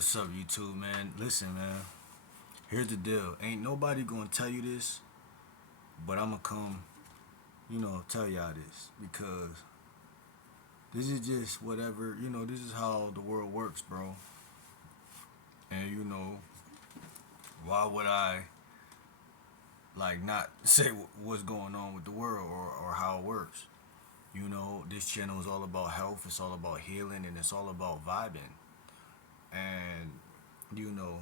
What's up, YouTube, man? Listen, man. Here's the deal. Ain't nobody gonna tell you this, but I'ma come, tell y'all this because this is just whatever, this is how the world works, bro. And why would I like not say what's going on with the world or how it works? This channel is all about health, it's all about healing, and it's all about vibing. And you know,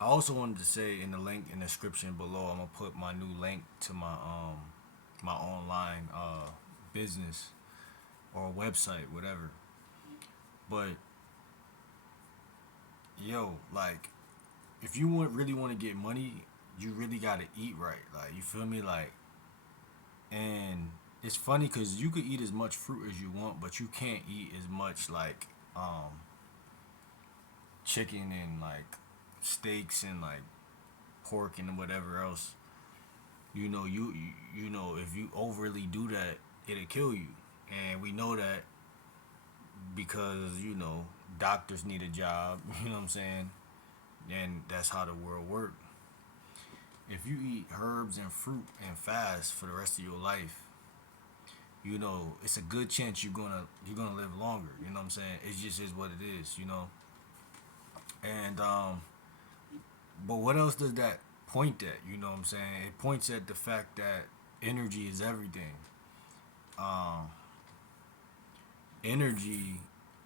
I also wanted to say in the link in the description below, I'm gonna put my new link to my online business or website, whatever. But yo, like, if you really want to get money, you really gotta eat right. Like, you feel me? Like, and it's funny because you could eat as much fruit as you want, but you can't eat as much like chicken and like steaks and like pork and whatever else. If you overly do that, it'll kill you. And we know that because doctors need a job. You know what I'm saying? And that's how the world works. If you eat herbs and fruit and fast for the rest of your life, it's a good chance you're gonna live longer. You know what I'm saying? It just is what it is. And but what else does that point at? You know what I'm saying? It points at the fact that energy is everything. Um, Energy,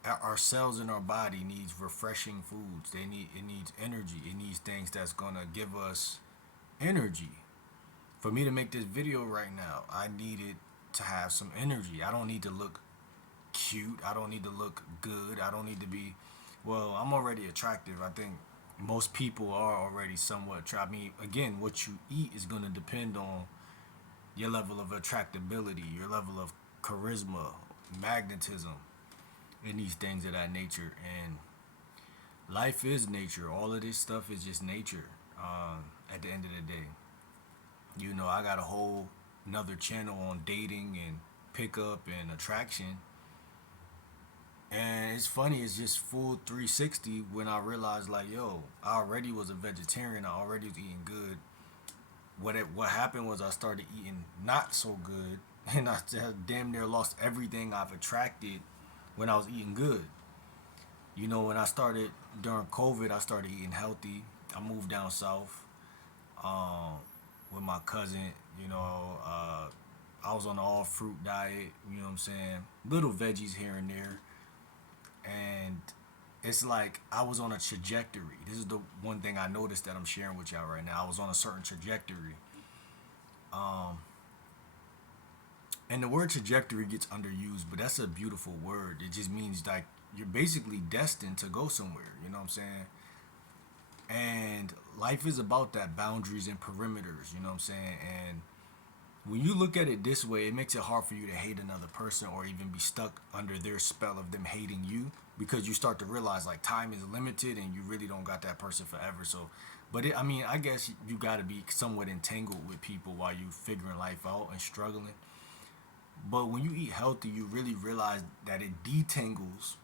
our cells in our body needs refreshing foods. It needs energy. It needs things that's gonna give us energy. For me to make this video right now, I needed to have some energy. I don't need to look cute. I don't need to look good. I don't need to be, well, I'm already attractive. I think most people are already somewhat attractive. I mean, again, what you eat is going to depend on your level of attractability, your level of charisma, magnetism, and these things of that nature. And life is nature. All of this stuff is just nature. At the end of the day, I got a whole another channel on dating and pickup and attraction. And it's funny, it's just full 360 when I realized, like, yo, I already was a vegetarian, I already was eating good. What happened was I started eating not so good, and I damn near lost everything I've attracted when I was eating good. When I started during COVID, I started eating healthy. I moved down south um, with my cousin. I was on an all fruit diet. You know what I'm saying? Little veggies here and there, and it's like I was on a trajectory. This is the one thing I noticed that I'm sharing with y'all right now. I was on a certain trajectory. Um, and the word trajectory gets underused, but that's a beautiful word. It just means like you're basically destined to go somewhere. You know what I'm saying? And life is about that boundaries and perimeters. You know what I'm saying? And when you look at it this way, it makes it hard for you to hate another person or even be stuck under their spell of them hating you because you start to realize like time is limited and you really don't got that person forever. So, but I mean, I guess you got to be somewhat entangled with people while you figuring life out and struggling. But when you eat healthy, you really realize that it detangles,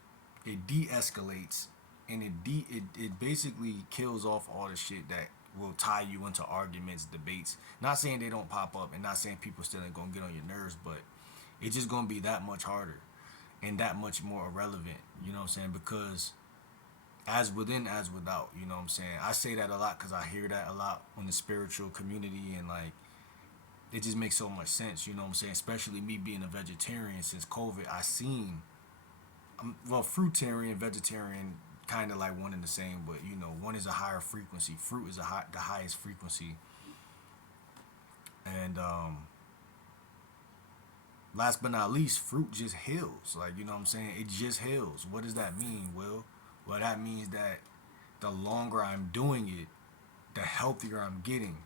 it de-escalates, and it basically kills off all the shit that will tie you into arguments, debates. Not saying they don't pop up, and not saying people still ain't gonna get on your nerves, but it's just gonna be that much harder and that much more irrelevant. You know what I'm saying? Because as within, as without. You know what I'm saying? I say that a lot because I hear that a lot in the spiritual community, and like it just makes so much sense. You know what I'm saying? Especially me being a vegetarian since COVID, I seen well, fruitarian, vegetarian, kind of like one and the same, but one is a higher frequency. Fruit is the highest frequency, and last but not least, fruit just heals. Like you know what I'm saying? It just heals. What does that mean, Will? Well, that means that the longer I'm doing it, the healthier I'm getting.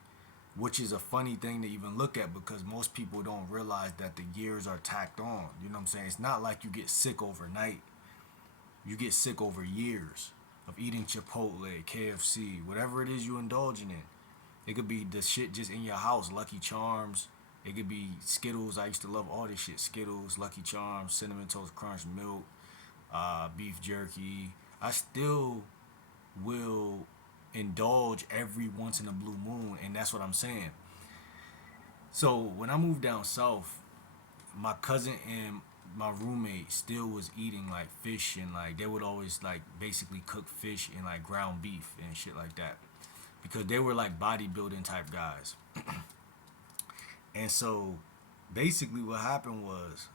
Which is a funny thing to even look at because most people don't realize that the years are tacked on. You know what I'm saying? It's not like you get sick overnight. You get sick over years of eating Chipotle, KFC, whatever it is you indulging in. It could be the shit just in your house, Lucky Charms. It could be Skittles. I used to love all this shit. Skittles, Lucky Charms, Cinnamon Toast Crunch, milk, beef jerky, I still will indulge every once in a blue moon, and that's what I'm saying. So when I moved down south, my cousin and my roommate still was eating like fish, and like they would always like basically cook fish and like ground beef and shit like that because they were like bodybuilding type guys. And so basically what happened was,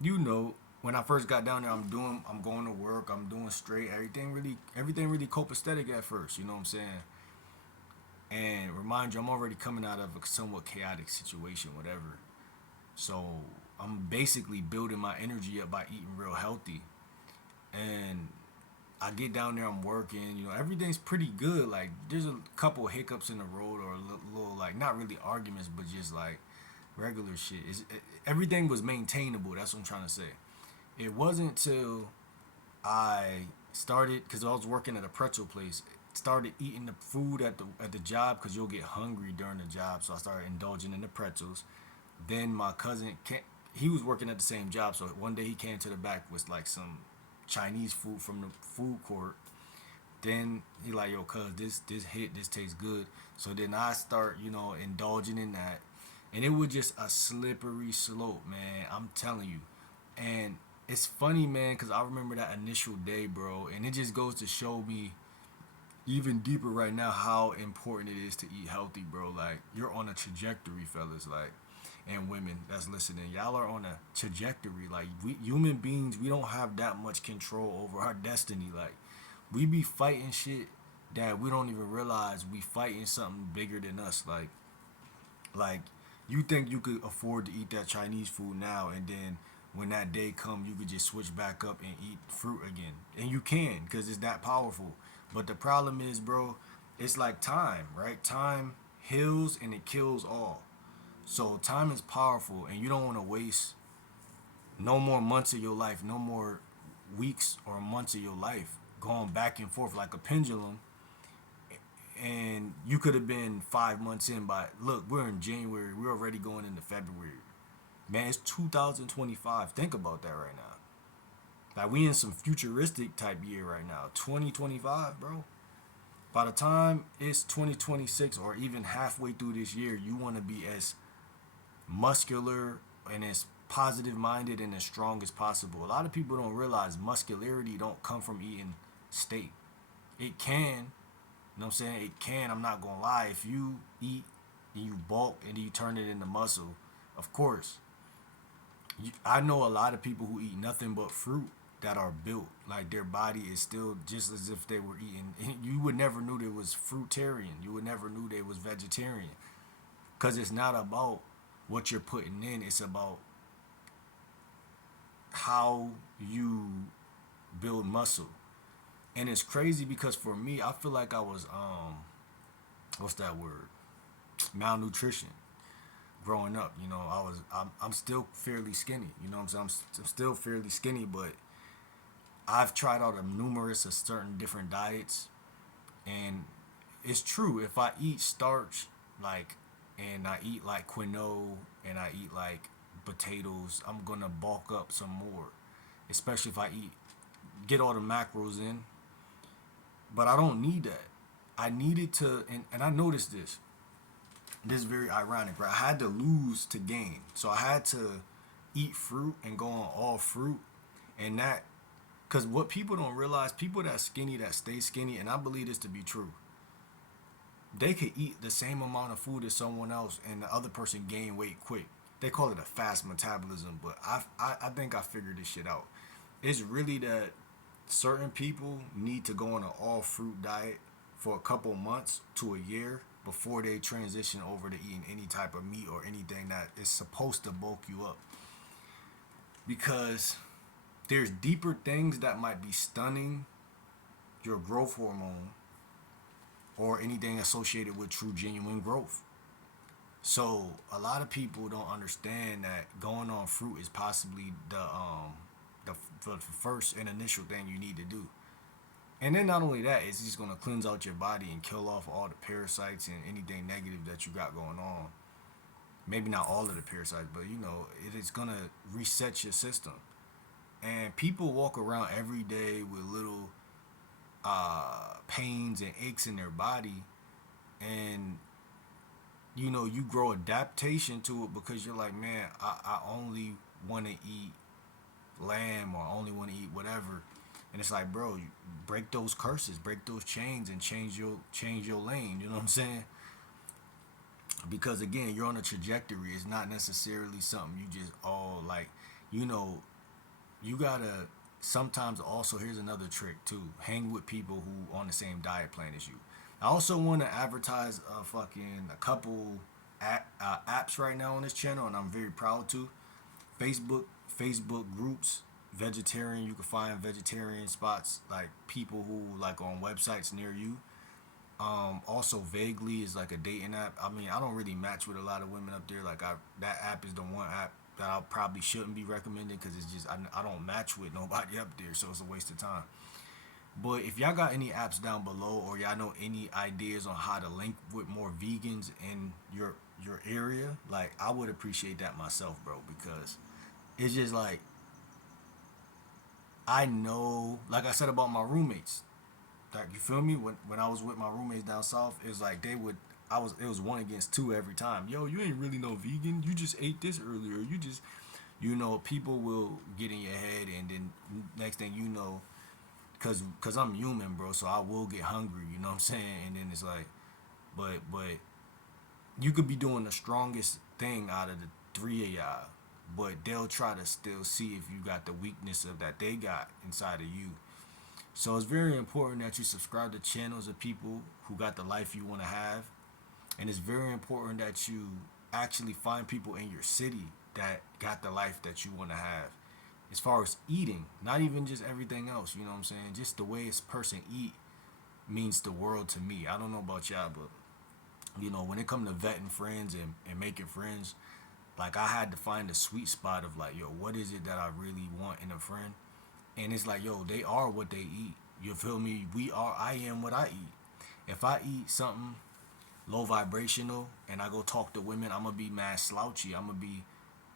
you know, when I first got down there, I'm going to work, I'm doing straight, everything really copacetic at first, you know what I'm saying? And remind you, I'm already coming out of a somewhat chaotic situation, whatever. So I'm basically building my energy up by eating real healthy. And I get down there, I'm working, everything's pretty good. Like there's a couple hiccups in the road or a little like not really arguments, but just like regular shit. Everything was maintainable. That's what I'm trying to say. It wasn't till I started, because I was working at a pretzel place. Started eating the food at the job because you'll get hungry during the job. So I started indulging in the pretzels. Then my cousin, he was working at the same job. So one day he came to the back with like some Chinese food from the food court. Then he like, yo, cuz this tastes good. So then I start, indulging in that. And it was just a slippery slope, man. I'm telling you. And it's funny, man, because I remember that initial day, bro. And it just goes to show me even deeper right now how important it is to eat healthy, bro. Like, you're on a trajectory, fellas. Like, and women that's listening, y'all are on a trajectory. Like, we human beings, we don't have that much control over our destiny. Like, we be fighting shit that we don't even realize we fighting something bigger than us. Like you think you could afford to eat that Chinese food now, and then when that day come, you could just switch back up and eat fruit again, and you can because it's that powerful. But the problem is, bro, it's like time, right? Time heals and it kills all. So time is powerful, and you don't want to waste no more months of your life, no more weeks or months of your life going back and forth like a pendulum. And you could have been 5 months in, but look, we're in January, we're already going into February. Man, it's 2025. Think about that right now. Like, we in some futuristic type year right now. 2025, bro. By the time it's 2026 or even halfway through this year, you want to be as muscular and as positive minded and as strong as possible. A lot of people don't realize muscularity don't come from eating steak. It can, you know what I'm saying? It can. I'm not gonna lie. If you eat and you bulk and you turn it into muscle, of course. I know a lot of people who eat nothing but fruit that are built like their body is still just as if they were eating. You would never knew they was fruitarian. You would never knew they was vegetarian. Cause it's not about what you're putting in. It's about how you build muscle. And it's crazy because for me, I feel like I was what's that word? Malnutrition. Growing up, I'm still fairly skinny. You know what I'm saying? I'm still fairly skinny, but I've tried out a numerous of certain different diets, and it's true. If I eat starch, like, and I eat like quinoa, and I eat like potatoes, I'm gonna bulk up some more. Especially if I get all the macros in. But I don't need that. I needed to, and I noticed this. This is very ironic, right? I had to lose to gain. So I had to eat fruit and go on all fruit. And that, because what people don't realize, people that skinny, that stay skinny, and I believe this to be true, they could eat the same amount of food as someone else and the other person gain weight quick. They call it a fast metabolism, but I think I figured this shit out. It's really that certain people need to go on an all fruit diet for a couple months to a year before they transition over to eating any type of meat or anything that is supposed to bulk you up. Because there's deeper things that might be stunning your growth hormone or anything associated with true genuine growth. So a lot of people don't understand that going on fruit is possibly the first and initial thing you need to do. And then not only that, it's just gonna cleanse out your body and kill off all the parasites and anything negative that you got going on. Maybe not all of the parasites, but it is gonna reset your system. And people walk around every day with little pains and aches in their body, and you grow adaptation to it because you're like, man, I only want to eat lamb, or only want to eat whatever. And it's like, bro, you break those curses, break those chains, and change your lane. You know what I'm saying? Because again, you're on a trajectory. It's not necessarily something you just all like. You know, you gotta sometimes also, here's another trick too: hang with people who on the same diet plan as you. I also want to advertise a couple apps right now on this channel, and I'm very proud to. Facebook groups, vegetarian. You can find vegetarian spots, like people who like on websites near you. Also, Vaguely is like a dating app. I mean, I don't really match with a lot of women up there. That app is the one app that I probably shouldn't be recommending because it's just I don't match with nobody up there, so it's a waste of time. But if y'all got any apps down below, or y'all know any ideas on how to link with more vegans in your area, like I would appreciate that myself, bro, because it's just like I know, like I said about my roommates, like you feel me? When I was with my roommates down south, it was like they would. It was one against two every time. Yo, you ain't really no vegan. You just ate this earlier. People will get in your head, and then next thing you know, cause I'm human, bro. So I will get hungry. You know what I'm saying? And then it's like, but you could be doing the strongest thing out of the three of y'all, but they'll try to still see if you got the weakness of that they got inside of you. So it's very important that you subscribe to channels of people who got the life you want to have, and it's very important that you actually find people in your city that got the life that you want to have. As far as eating, not even just everything else, you know what I'm saying? Just the way this person eat means the world to me. I don't know about y'all, but when it comes to vetting friends and making friends, like I had to find a sweet spot of like, yo, what is it that I really want in a friend? And it's like, yo, they are what they eat. You feel me? I am what I eat. If I eat something low vibrational and I go talk to women, I'm gonna be mad slouchy. I'm gonna be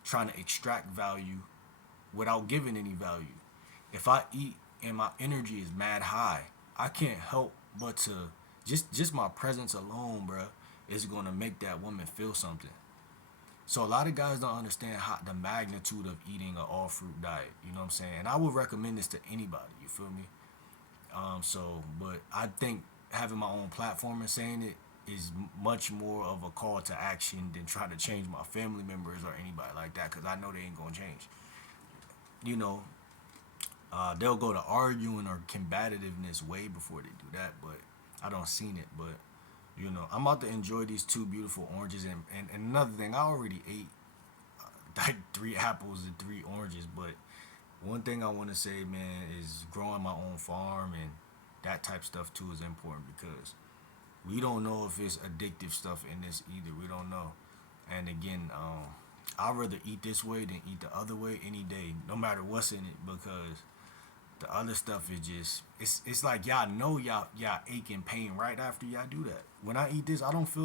trying to extract value without giving any value. If I eat and my energy is mad high, I can't help but to just my presence alone, bruh, is gonna make that woman feel something. So a lot of guys don't understand the magnitude of eating an all fruit diet. You know what I'm saying? And I would recommend this to anybody. You feel me? But I think having my own platform and saying it is much more of a call to action than trying to change my family members or anybody like that, because I know they ain't gonna change. You know, they'll go to arguing or combativeness way before they do that, but I don't seen it. But I'm about to enjoy these two beautiful oranges, and another thing, I already ate like three apples and three oranges, but one thing I want to say, man, is growing my own farm and that type stuff too is important, because we don't know if it's addictive stuff in this either. We don't know. And again, I'd rather eat this way than eat the other way any day, no matter what's in it, because the other stuff is just it's like y'all know y'all ache and pain right after y'all do that. When I eat this, I don't feel